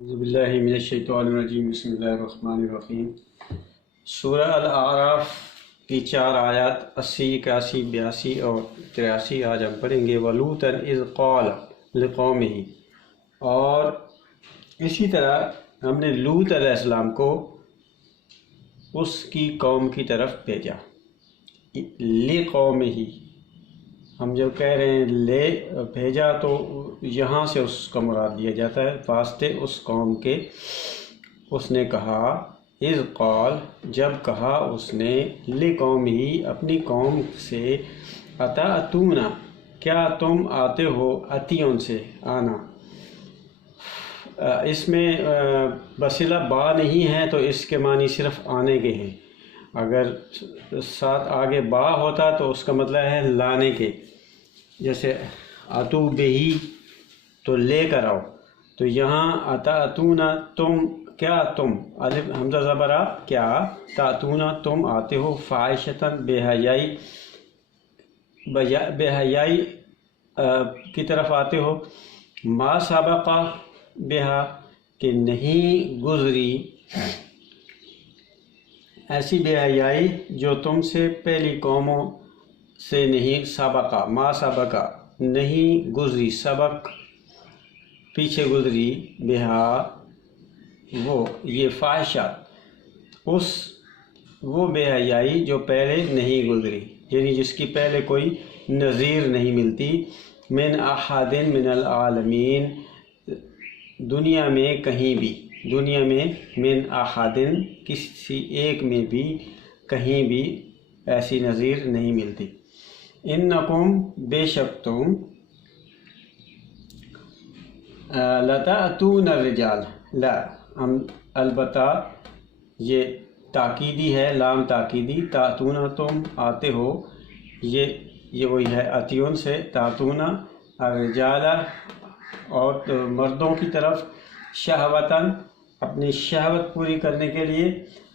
اعوذ باللہ من الشیطان الرجیم بسم اللہ الرحمن الرحیم۔ سورہ الاعراف کی 4 آیات 80، 81، 82 اور 83 آج ہم پڑھیں گے۔ وَلُوطًا اِذْ قَالَ لِقَوْمِهِ، اور اسی طرح ہم نے لوط علیہ السلام کو اس کی قوم کی طرف بھیجا۔ لِقَوْمِهِ، ہم جب کہہ رہے ہیں لے بھیجا تو یہاں سے اس کا مراد لیا جاتا ہے واسطے اس قوم کے۔ اس نے کہا اذ قال، جب کہا اس نے، لقومہ، اپنی قوم سے، اتأتون، کیا تم آتے ہو، اتیون سے آنا۔ اس میں بصلہ با نہیں ہے تو اس کے معنی صرف آنے کے ہیں۔ اگر ساتھ آگے با ہوتا تو اس کا مطلب ہے لانے کے، جیسے اتو بہی تو لے کر آؤ، تو یہاں اتأتون تم، کیا تم، الف حمزہ زبر آ، کیا، تأتون تم آتے ہو، فاحشۃ بے حیائی کی طرف آتے ہو، ما سبق بہا، کہ نہیں گزری ایسی بے حیائی جو تم سے پہلی قوموں سے نہیں، سابقہ، ما سبقہ نہیں گزری، سبق پیچھے گزری، بہا وہ، یہ فاحشہ وہ بے حیائی جو پہلے نہیں گزری، یعنی جس کی پہلے کوئی نظیر نہیں ملتی، من احد من العالمین، دنیا میں کہیں بھی، دنیا میں من احد کسی ایک میں بھی کہیں بھی ایسی نظیر نہیں ملتی۔ انکم، بے شک تم، لتأتون الرجال، لا البتہ یہ تاکیدی ہے، لام تاکیدی، تأتون تم آتے ہو، یہ وہی ہے اتیون سے، تأتون الرجال، اور مردوں کی طرف، شہوتاً، اپنی شہوت پوری کرنے کے لیے،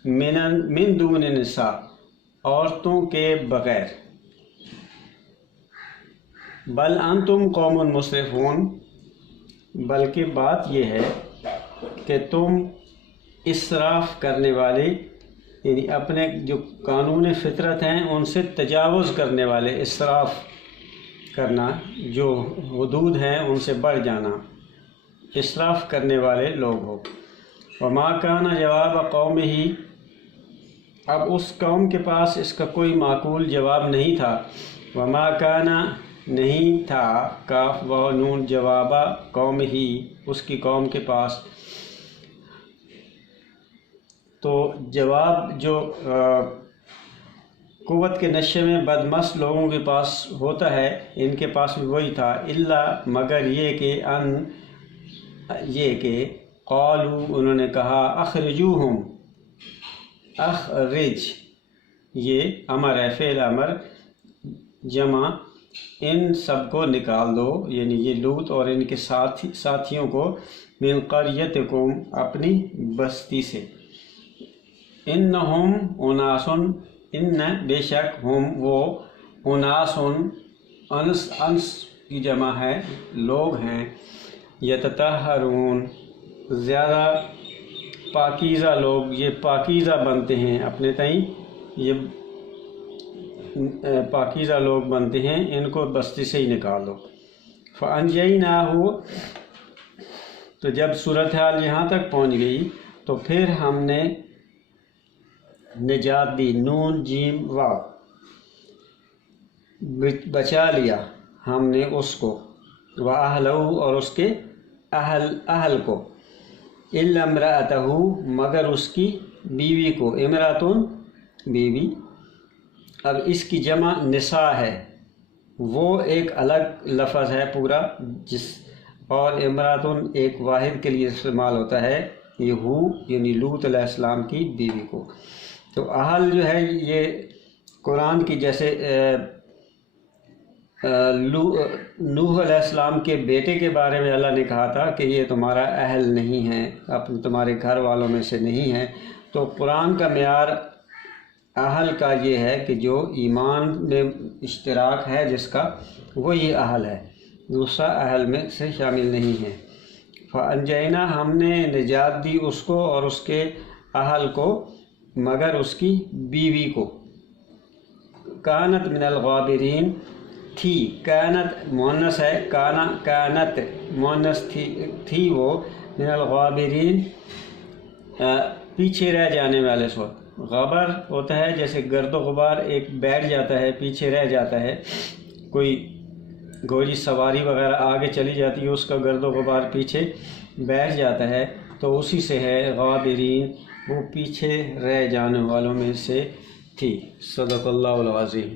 من دون النساء، عورتوں کے بغیر، بل انتم قوم مسرفون، بلکہ بات یہ ہے کہ تم اسراف کرنے والے، یعنی اپنے جو قانون فطرت ہیں ان سے تجاوز کرنے والے، اسراف کرنا، جو حدود ہیں ان سے بڑھ جانا، اسراف کرنے والے لوگ ہو۔ وما کان جواب قومہ، اب اس قوم کے پاس اس کا کوئی معقول جواب نہیں تھا۔ وما کان، نہیں تھا، کاف و نون، جواب قوم ہی، اس کی قوم کے پاس، تو جواب جو قوت کے نشے میں بدمست لوگوں کے پاس ہوتا ہے، ان کے پاس بھی وہی تھا، الا مگر یہ کہ قالو، انہوں نے کہا، اخرجوہم، اخرج، یہ امر ہے، فعل امر جمع، ان سب کو نکال دو، یعنی یہ لوط اور ان کے ساتھیوں کو، من قریتکم، اپنی بستی سے، انہم اناسن، ان بے شک، ہم وہ، اناسن، انس کی جمع ہے، لوگ ہیں، یتطہرون، زیادہ پاکیزہ لوگ، یہ پاکیزہ بنتے ہیں اپنے تئیں، یہ پاکیزہ لوگ بنتے ہیں، ان کو بستی سے ہی نکال دو۔ فَأَنْجَيْنَاهُ، تو جب صورتحال یہاں تک پہنچ گئی تو پھر ہم نے نجات دی، نون جیم واو، بچا لیا ہم نے اس کو، وَأَهْلَهُ، اور اس کے اہل کو، إِلَّا امْرَأَتَهُ، مگر اس کی بیوی کو، امراتن، بیوی، اب اس کی جمع نساء ہے، وہ ایک الگ لفظ ہے پورا، اور امراتن ایک واحد کے لیے استعمال ہوتا ہے، یہ ہو، یعنی لوط علیہ السلام کی بیوی کو۔ تو اہل جو ہے یہ قرآن کی، جیسے نوح علیہ السلام کے بیٹے کے بارے میں اللہ نے کہا تھا کہ یہ تمہارا اہل نہیں ہے، تمہارے گھر والوں میں سے نہیں ہے، تو قرآن کا معیار اہل کا یہ ہے کہ جو ایمان میں اشتراک ہے جس کا، وہی اہل ہے، دوسرا اہل میں سے شامل نہیں ہے۔ فانجینا ہم نے نجات دی اس کو اور اس کے اہل کو مگر اس کی بیوی کو. کانت من الغابرین تھی، کانت مؤنث ہے، کانت مؤنث تھی وہ، من الغابرین پیچھے رہ جانے والے سے. غبر ہوتا ہے جیسے گرد و غبار، ایک بیٹھ جاتا ہے پیچھے رہ جاتا ہے، کوئی گھوڑی سواری وغیرہ آگے چلی جاتی ہے، اس کا گرد و غبار پیچھے بیٹھ جاتا ہے، تو اسی سے ہے غابرین، وہ پیچھے رہ جانے والوں میں سے تھی. صدق اللہ العظیم.